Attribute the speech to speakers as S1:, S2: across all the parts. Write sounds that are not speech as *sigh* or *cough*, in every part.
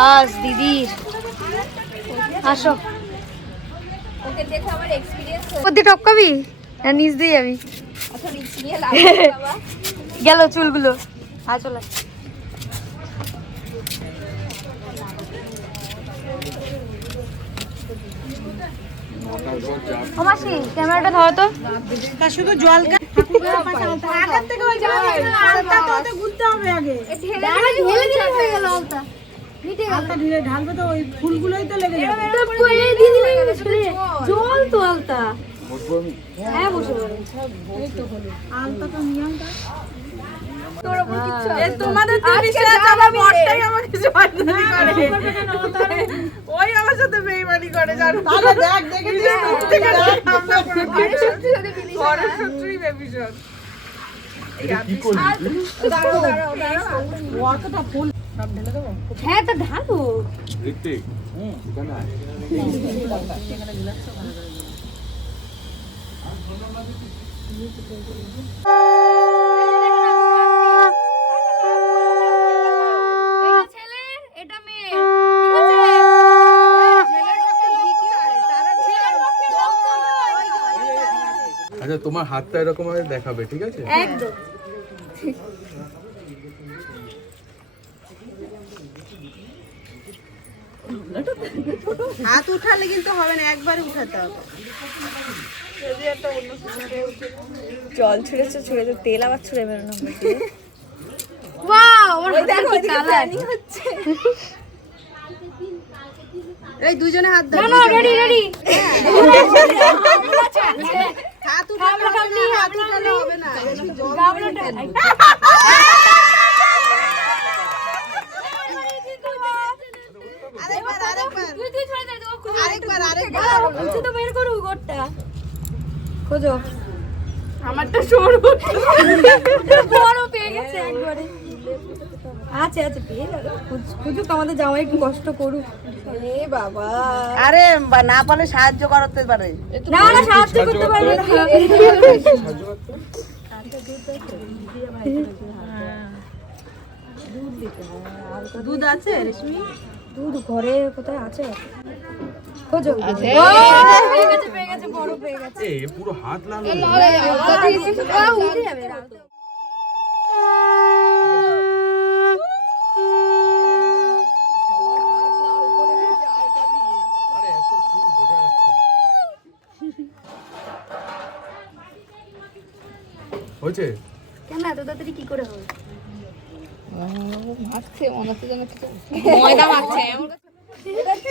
S1: কাজ দিদির আসো।
S2: ওকে দেখে আমার এক্সপিরিয়েন্স
S1: টপকাবি? না নিচ দিয়ে যাবি।
S2: নিয়ে লাভ বাবা। *laughs*
S1: গেল চুলগুলো। মাসি ক্যামেরাটা ধরো তো।
S3: তার শুধু জল আগের থেকে ওই আলতা তো হবে আগে
S2: ঢেলে দিলে হয়ে গেল আলতা।
S3: আলতা ঢেলে ঢালবে তো ওই ফুলগুলোই তো লেগে যাবে
S1: জল তো আলতা হ্যাঁ বসে পড়ো।
S3: নিয়ে আলতা। তোমাদের
S2: তো বিশ্বাস, আমার বরটাই
S3: আমাকে জয়দানি করে ওই আমার সাথে বেইমানি করে জানো তাহলে দেখ দেখে দিস আমরা পুরো
S2: ঘরে সত্যি যদি বিলিস না।
S3: বেবিজন
S4: কি করবি
S2: দাঁড়াও, দাঁড়াও, দাঁড়াও।
S3: অতটা ফুল সব ঢেলে দেবো?
S1: হ্যাঁ তো ঢালো
S4: ঋত্বিক। আচ্ছা তোমার হাতটা এরকম ভাবে দেখাবে ঠিক আছে?
S1: একদম।
S3: হাত উঠালে কিন্তু হবে না একবারে উঠাতে হবে।
S2: জল ছুঁড়েছে ছুঁড়েছে তেল আবার ছুঁড়ে বেরোনো
S3: এই দুজনে হাত
S1: না না রেডি *laughs* রেডি
S3: হাত উঠালে হবে না হাত উঠালে হবে না আরেকবার আরেকবার। আরেকবার আরেকবার
S1: তো বের করু গোটটা খোঁজো।
S2: আমারটা সরু।
S1: বড় পেয়ে গেছে একবারে। আছে আছে পেয়ে যাবে খুঁজুক আমাদের জামাই একটু কষ্ট করুক।
S2: এ বাবা।
S3: আরে না পারলে সাহায্য করতে পারে।
S1: না না সাহায্য করতে পারবে না।
S3: দুধ আছে রেশমি?
S1: দুধ ঘরে কোথায় আছে খোঁজো
S4: পুরো হাত লাল হয়ে গেছে।
S1: উঠে যাবে
S4: আরে এত ফুল বোঝা যাচ্ছে না। হয়েছে
S1: কেন এত তাড়াতাড়ি কি করে হবে
S2: মাখছে মনে হচ্ছে যেন কিছু ময়দা মাখছে যাচ্ছে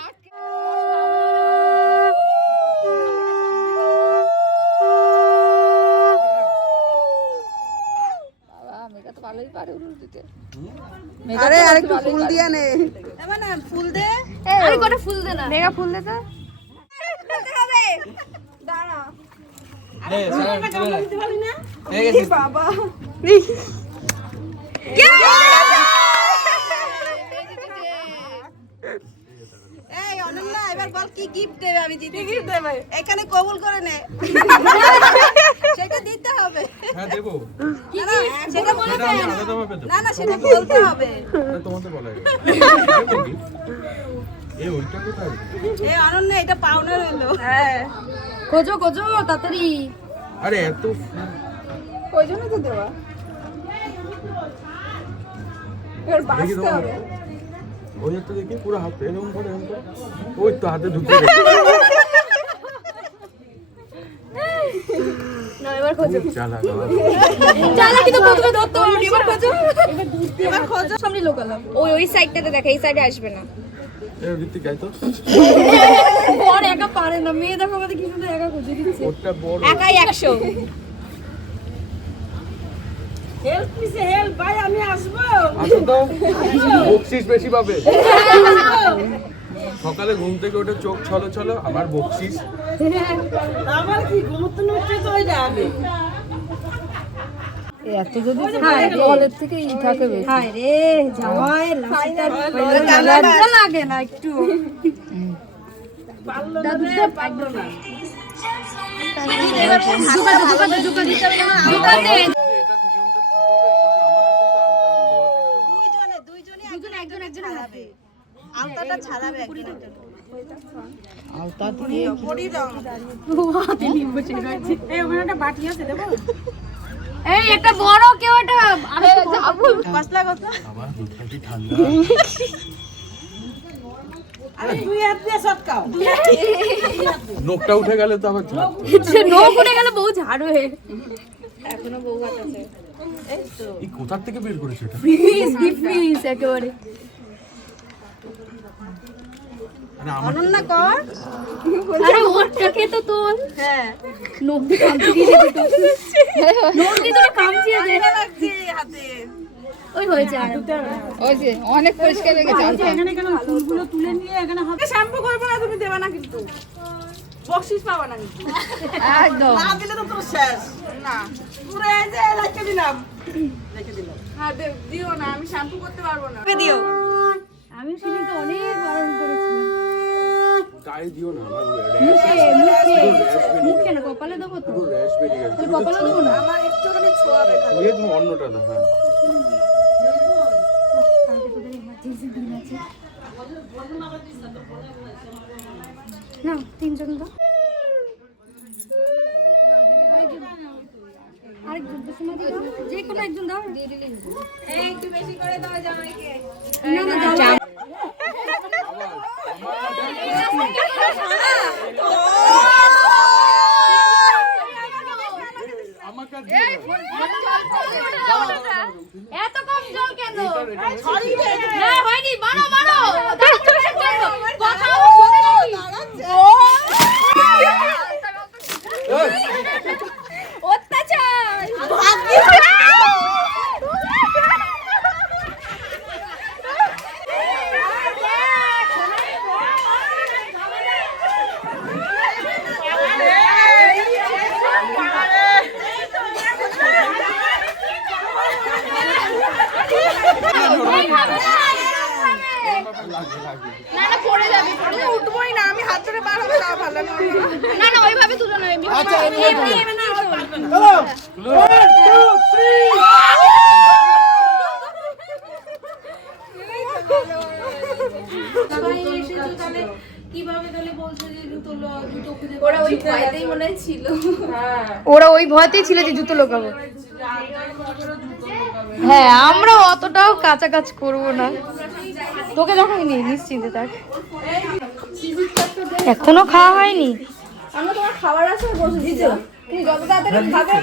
S5: ভালোই পারে দিতে।
S3: আরে আরেকটু ফুল দিয়া নে। এবার না ফুল দে।
S2: আরে কটা ফুল দে না।
S1: মেগা ফুল দে তো।
S2: দাঁড়া।
S3: বাবা। এই অনন্যা এবার বল কি গিফট দেবে আমি দিতে গিফট দেবে? এখানে কবুল করে নে। *laughs* সেটা দিতে হবে।
S4: হ্যাঁ দেবো।
S3: সেটা বলে না না সেটা বলতে হবে।
S4: বলা এ ওইটা কোথায়?
S3: এই অনন্যা এটা পাওনা রইল হ্যাঁ।
S1: খোঁজো খোঁজো তাড়াতাড়ি।
S4: আরে এত ফুল
S2: ওই জন্য তো দেওয়া। এবার বাঁচতে হবে।
S4: ওই একটা দেখি পুরো হাত এরকম করে এরকম করে। ওই তো হাতে ঢুকে
S1: না এবার খোঁজো।
S4: খুব চালাক বাবা।
S1: চালা কিন্তু প্রথমে ধরতে পারবি এবার খোঁজো।
S3: এবার খোঁজো।
S1: সামনে লোকালাম।
S2: ওই ওই সাইডটাতে দেখা এই সাইডে আসবে না।
S4: ঋতিক
S1: একা পারে না মেয়ে দেখো আমাদের কি সুন্দর একা খুঁজে দিচ্ছে।
S4: ওরটা বড়।
S1: একাই একশো।
S4: আসো তো। বকশিস বেশি পাবে। সকালে ঘুম থেকে উঠে চোখ ছলো ছলো আমার বকশিস
S5: এত যদি জলের থেকে ই থাকে বেশি।
S1: হায় রে জামাই লজ্জা লাগে না একটু।
S4: এটা নিয়মটা ঠিক হবে কারণ আমার তো ধোয়াতে গেলে
S3: দুইজনে দুইজনে একজন ছাড়াবে আলতাটা ছাড়াবে একজন
S5: আলতা দিয়ে
S3: পরি দাও
S1: এই একটা বড় কেউ একটা
S3: মশলা কত
S4: আবার দুধটা ঠান্ডা।
S3: আরে দুই হাত দিয়ে সটকাও
S4: নোকটা উঠে গেলে তো আবার ঝাড়।
S1: নখ উঠে গেলে বউ ঝাড়বে
S4: এই কোথার থেকে বের করেছে এটা?
S1: ফ্রিজ ডিপ ফ্রিজ একেবারে।
S3: অনন্যা কর।
S1: আরে ওরটাকে তো তোর।
S3: হ্যাঁ।
S1: নখ কামচি দিয়ে দে দুটো নখ দিয়ে দুটো কামচিয়ে দে
S3: লাগছে হাতে।
S1: ওই হয়েছে আর।
S5: ওই যে অনেক পরিষ্কার হয়ে গেছে আলতা
S3: শ্যাম্পু করব না তুমি দেবা না কিন্তু। বকশিস পাবা না কিন্তু।
S5: একদম।
S3: না দিলে তো তোর শেষ। না। পুরো এই যে রেখে দিলাম। রেখে দিলাম। হ্যাঁ দিও না আমি শ্যাম্পু করতে পারব না। দিও।
S1: আমি সেদিনকে অনেক বারণ করেছিলাম।
S4: গায়ে দিও না আমার
S1: মুখে মুখে মুখে না কপালে দেবো তো
S4: পুরো র্যাশ বেরিয়ে গেছে
S1: তুই কপালে দেবো না
S3: আমার একটুখানি ছোঁয়াবে খালি।
S4: তুমি অন্যটা দাও হ্যাঁ
S1: তিনজন দাও। আরেকজন তো সময় দাও। যে কোনো একজন দাও না, না, দাও।
S4: আমাকে আর দিও না।
S1: এত কম জল কেন হ্যাঁ হয়নি বানো বানো কথা অত্যাচার না না পড়ে যাবে পড়ে যাবে
S3: উঠবোই না আমি হাত ধরে বার হবে তাও ভালো না
S1: না না ওইভাবে তুলো না এমনি
S4: আচ্ছা,
S1: এমনি এমনি এমনি
S2: ওরা ওই ভয়তেই মনে হয় ছিল।
S1: ওরা ওই ভয়তেই ছিল যে জুতো লোকাবো। হ্যাঁ আমরা অতটাও কাছাকাছ করব না। তোকে দেখাইনি নিশ্চিন্তে থাক। এখনও খাওয়া হয়নি?
S2: আমরা তোমার খাবার আছে তুমি যত তাড়াতাড়ি খাবে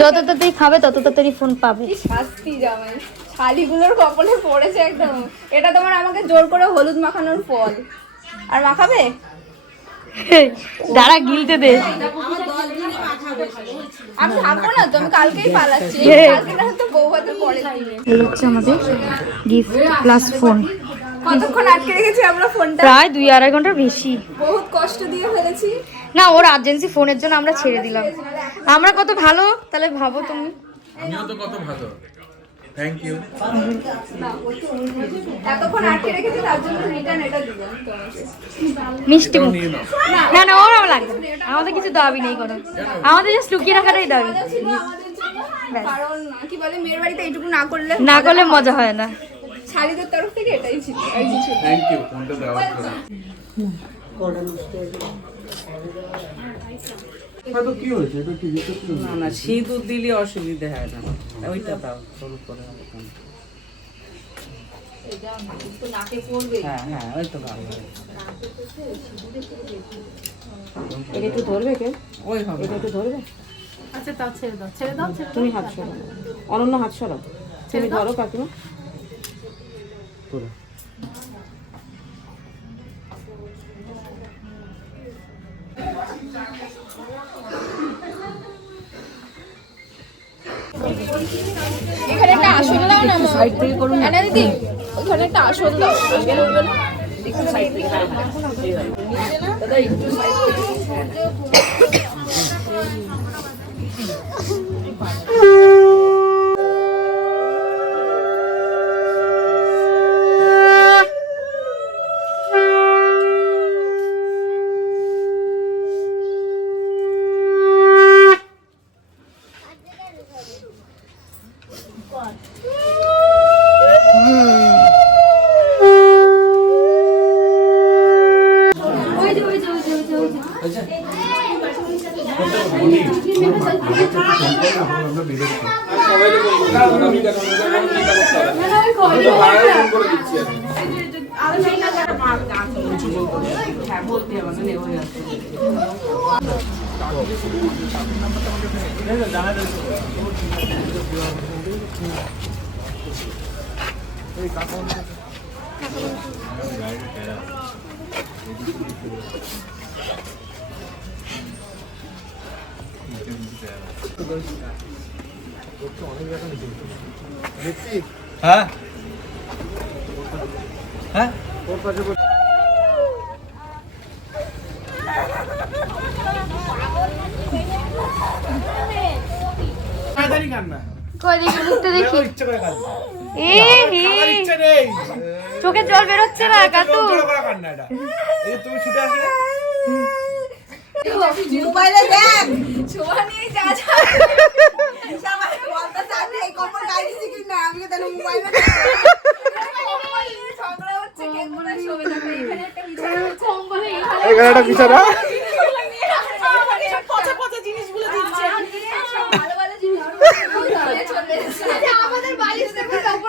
S1: যত তাড়াতাড়ি খাবে তত তাড়াতাড়ি ফোন পাবে।
S2: শাস্তি জামাই। শালিগুলোর কপালে পড়েছে একদম। এটা তোমার আমাকে জোর করে হলুদ মাখানোর ফল। আর মাখাবে?
S1: দাঁড়া গিলতে দে।
S2: আমি থাকব না তো আমি কালকেই পালাচ্ছি। কালকে না তো বউ হয়তো পরে দিবে
S1: হচ্ছে আমাদের গিফট প্লাস ফোন
S2: কতক্ষণ আটকে রেখেছি আমরা ফোনটা
S1: প্রায় দুই আড়াই ঘণ্টার বেশি।
S2: বহুত কষ্ট দিয়ে ফেলেছি।
S1: না ওর আর্জেন্সি ফোনের জন্য আমরা ছেড়ে দিলাম। আমরা কত ভালো? তাহলে ভাবো তুমি।
S4: আমিও তো কত ভালো। থ্যাংক ইউ
S2: এতক্ষণ আটকে রেখেছি তার জন্য রিটার্ন এটা দিলাম
S1: মিষ্টি না না ওর আমার লাগবে আমাদের কিছু দাবি নেই কোনো। আমাদের জাস্ট লুকিয়ে রাখাটাই দাবি।
S2: কারণ কি বলে মেয়ের বাড়িতে এইটুকু না করলে
S1: না করলে মজা হয় না।
S2: শালিদের তরফ থেকে এটাই ছিল আর কিছু না।
S4: থ্যাংক ইউ ফোনটা দেওয়ার জন্য
S6: না না সিঁদুর দিলে হয় না। ওইটা হ্যাঁ, হ্যাঁ একটু ধরবে কে? ওই হবে। এটা একটু ধরবে? তুমি হাত সরাও। অনন্য হাত সরাও। ছেলে ধরো কাকিমা।
S2: এখানে একটা আসন দাও না
S4: সাইড থেকে করুন
S2: না। দিদি ওখানে একটা আসন দাও। আসন উঠবে না?
S4: একটু সাইড থেকে দাদা একটু সাইড থেকে *coughs*
S1: ওই যে ওই যে ওই যে ওই যে ওই যে না, না, ওই ঘরে
S4: হ্যাঁ বলতে হবে না নেওয়া হয়ে যাচ্ছে
S7: হ্যাঁ হ্যাঁ
S1: কই দেখি? মুখটা দেখি?
S7: ইচ্ছে করে
S1: চোখে জল বেরোচ্ছে না কাতু
S7: করা কান্না এটা। এই যে তুমি ছুটে আসলে।
S3: মোবাইলে দেখ
S2: ছোঁয়া নিয়ে যা যা।
S3: সবাই বলতে চাইছে এই কম্বল গাইছি কি না? আমি তাহলে মোবাইলে
S2: ঝগড়া হচ্ছে কে কোথায় শোবে দেখো এখানে একটা বিছানা আছে কম্বলে
S7: এখানে একটা বিছানা
S3: পচা পচা জিনিসগুলো দিচ্ছে
S2: ভালো ভালো জিনিস চলে এসেছে আমাদের বালিশ দেখো তারপরে বল বালিশ দেখো শুধু মাথায় দিতে হবে
S1: আমার জায়গাটা ল্যান্ড করে যায়
S7: এই যে একজন
S1: ও এই তো এটা আমার গোল বালিশ দাঁড়া এই তো এটা আমার
S2: আমরা যদি একটা তুমি দাঁড়িয়ে থাকবে
S1: ভাগা জায়গা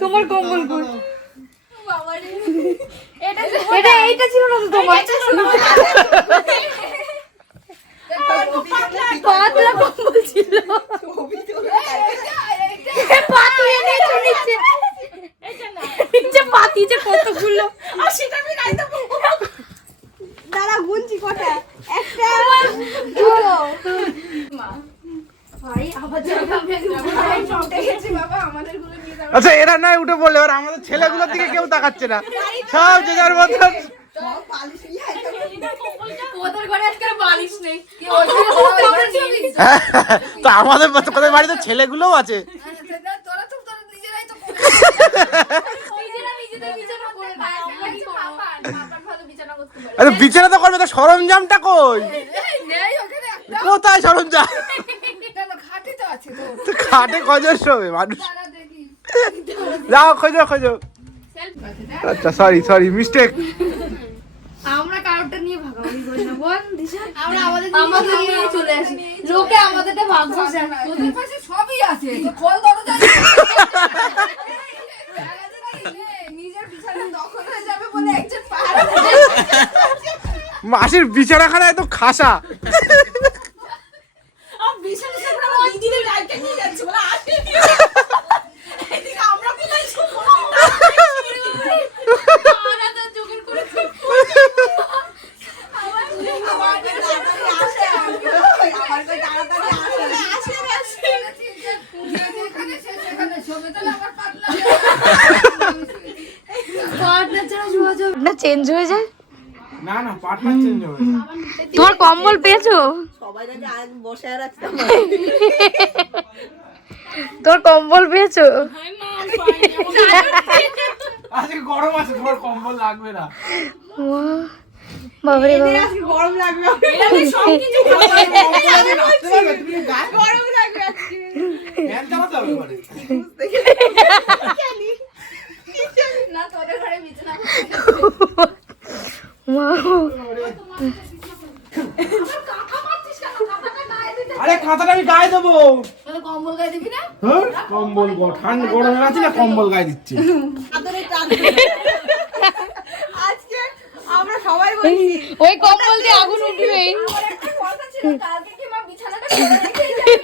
S2: তোমার কম্বল
S1: কই?
S2: এটা
S1: এইটা ছিল না তো তোমার? পাতলা কম্বল ছিল। পাতি এনে নিচে নিচে পাতি যে কতগুলো
S3: দাঁড়া গুনছি কটা একটা
S1: ভাই আবার জায়গা
S2: চটে গেছি বাবা আমাদেরগুলো নিয়ে যাও
S7: আচ্ছা এরা নাই উঠে বললে এবার আমাদের ছেলেগুলোর দিকে কেউ তাকাচ্ছে না। সব যে যার মতন
S2: ওদের ঘরে আজকে আর বালিশ নেই। *laughs*
S7: তো আমাদের তোদের বাড়িতে ছেলেগুলোও আছে?
S2: তোরা তো তো করে নিজেরা নিজেদের বিছানা
S7: আরে তো করবে তো সরঞ্জামটা কই? কোথায় সরঞ্জাম?
S2: খাটে তো আছে তো।
S7: তো খাটে কজন শোবে মানুষ? *laughs* যাও খোঁজো খোঁজো। আচ্ছা সরি সরি মিস্টেক
S1: আমরা কারোরটা নিয়ে ভাগাভাগি করি না। বল
S2: আমরা আমাদের
S1: আমাদের নিয়ে চলে আসি। লোকে আমাদেরটা ভাগ্য যায় না
S2: ওদের সবই আছে। তো কল দরজা *laughs* নিজের বিছানা দখল হয়ে যাবে বলে একজন পাহারা
S7: মাসির বিছানাখানা এত খাসা
S2: তো জোগাড় করেছে আমার আসে
S3: আমার কই তাড়াতাড়ি আসে
S2: আসে যেখানে সে সেখানে শোবে তাহলে আমার পাতলা
S1: পার্টনার ছাড়া শোয়া যাবে না চেঞ্জ হয়ে যায়?
S7: না না পার্টনার চেঞ্জ
S1: তোমার কম্বল পেয়েছ?
S3: সবাই আজ বসে রাখতাম
S1: তোর কম্বল পেয়েছ?
S7: আজকে গরম আছে তোমার কম্বল লাগবে না।
S1: বাহ, বাবারে বাবা।
S3: আজকে গরম লাগবে। গরম লাগবে। আজকে
S7: ফ্যান চালাতে হবে এবারে।
S2: না তোদের ঘরে বিছানা
S1: মা
S2: কাকা
S7: আরে খাতাটা আমি গায়ে দেবো
S1: তাহলে কম্বল গায়ে দিবি না
S7: হ্যাঁ কম্বল গ- ঠান্ডা গরমে আছে না কম্বল গায়ে দিচ্ছি।
S3: আজকে আমরা সবাই বলছি
S1: ওই কম্বল দিয়ে আগুন
S2: ছিল কালকে কি মা বিছানাটা করে রেখেই যাবে?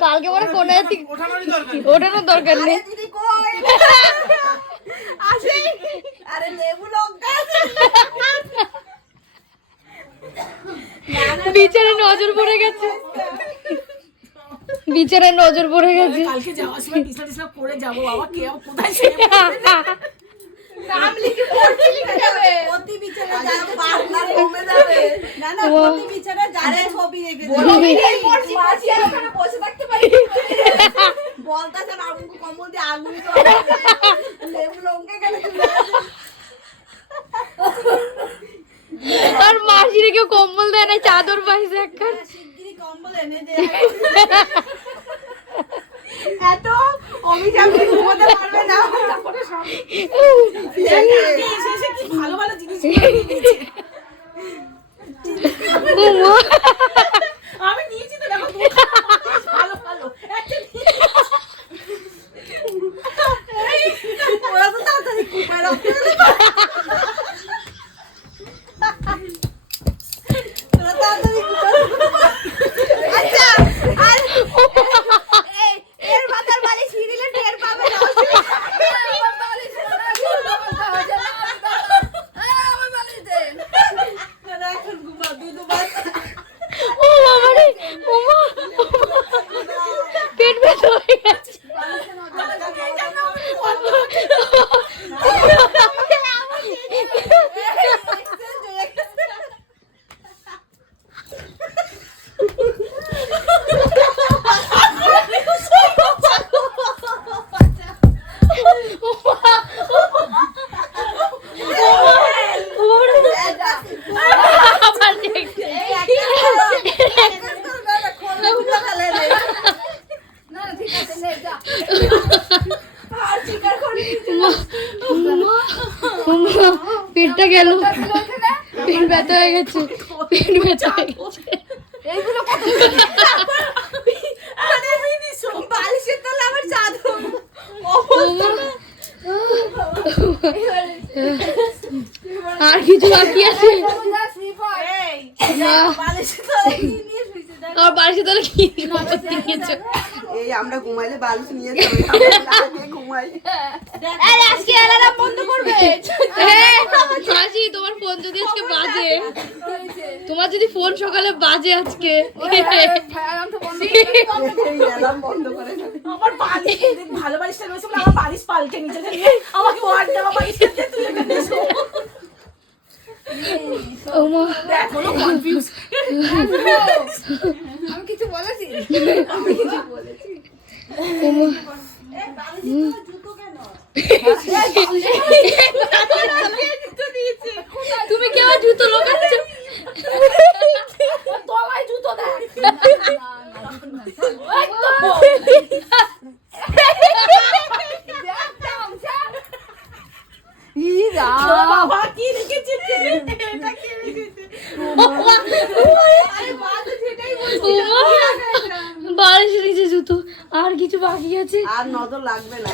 S1: কালকে কোনে
S7: ওঠানোরই
S1: ওঠানোর দরকার নেই।
S3: আসে। আরে লেবু লঙ্কা
S1: বিচারে নজর পড়ে গেছে। বিচারে নজর পড়ে গেছে।
S6: কালকে যাওয়ার সময় টিসলা টিসলা করে যাব বাবা কে কোথায় সে
S3: নাম লিখে পড়তে লিখে যাবে। প্রতি বিছানা যায় পার্টনার কমে যাবে। না না প্রতি বিছানা যারে ছবি রেখে যাবে।
S2: পড়ছি, পড়ছি, ওখানে বসে থাকতে পারি
S3: বলতা কম্বল দিয়ে আগুন করে লেবু লঙ্কা কেন
S1: আর মাসিরে কেউ কম্বল দেয় না চাদর পাইছে একখান
S3: কম্বল এনে দে এত অভিশাপ দিয়ে ঘুমোতে পারবে না
S6: এসে এসে কি ভালো ভালো জিনিস আমি নিয়েছি তো দেখো দুটো জিনিস ভালো ভালো একটা নিয়ে-
S3: ওরা তো তাড়াতাড়ি কুপায় রাখতে দিলে ওরা তাড়াতাড়ি কুপায় আচ্ছা আর এই এর মাথার বালি ছিঁড়িলে টের পাবে না
S2: আমার বালিশ না, আমার বালিশ না, আমার বালিশ দে।
S3: ওরা এখন ঘুমা দুধ বাচ্চা
S1: ও বাবা রে ও মা পেট ব্যথা হয়ে গেছে আবার দেখতে
S2: না, না, ঠিক আছে, নে, যা। আর চিকার করি
S1: পেটটা গেল। পেট ব্যথা হয়ে গেছে। পেট ব্যথা হয়ে গেছে।
S2: এইগুলো কত
S3: বালিশের তলে আমার চাদর
S1: আর কিছু বাকি আছে?
S3: বালিশের তলে কি এই আমরা ঘুমাইলে বালিশ নিয়ে যাবে। *laughs*
S2: আরে, আজকে অ্যালার্ম বন্ধ করবে?
S1: হ্যাঁ, তোমার ফোন যদি আজকে বাজে। তোমার যদি ফোন সকালে বাজে আজকে।
S6: আমার বালিশ ভালো আমার বালিশ পাল্টে নিচে আমাকে ওয়ার্ড দেওয়া বালিশটা দিয়ে তুলে এখানে এসো।
S1: ও মা।
S6: দেখ হলো কনফিউজ
S2: আমি কিছু বলেছি? *laughs*
S1: তুমি কি আমার জুতো লোকাচ্ছ
S6: তলায় জুতো দেখ বাবা কি লিখেছে এটা কি লিখেছে
S1: ও মা বালিশ নিচে জুতো আর কিছু বাকি আছে
S3: আর নজর লাগবে না।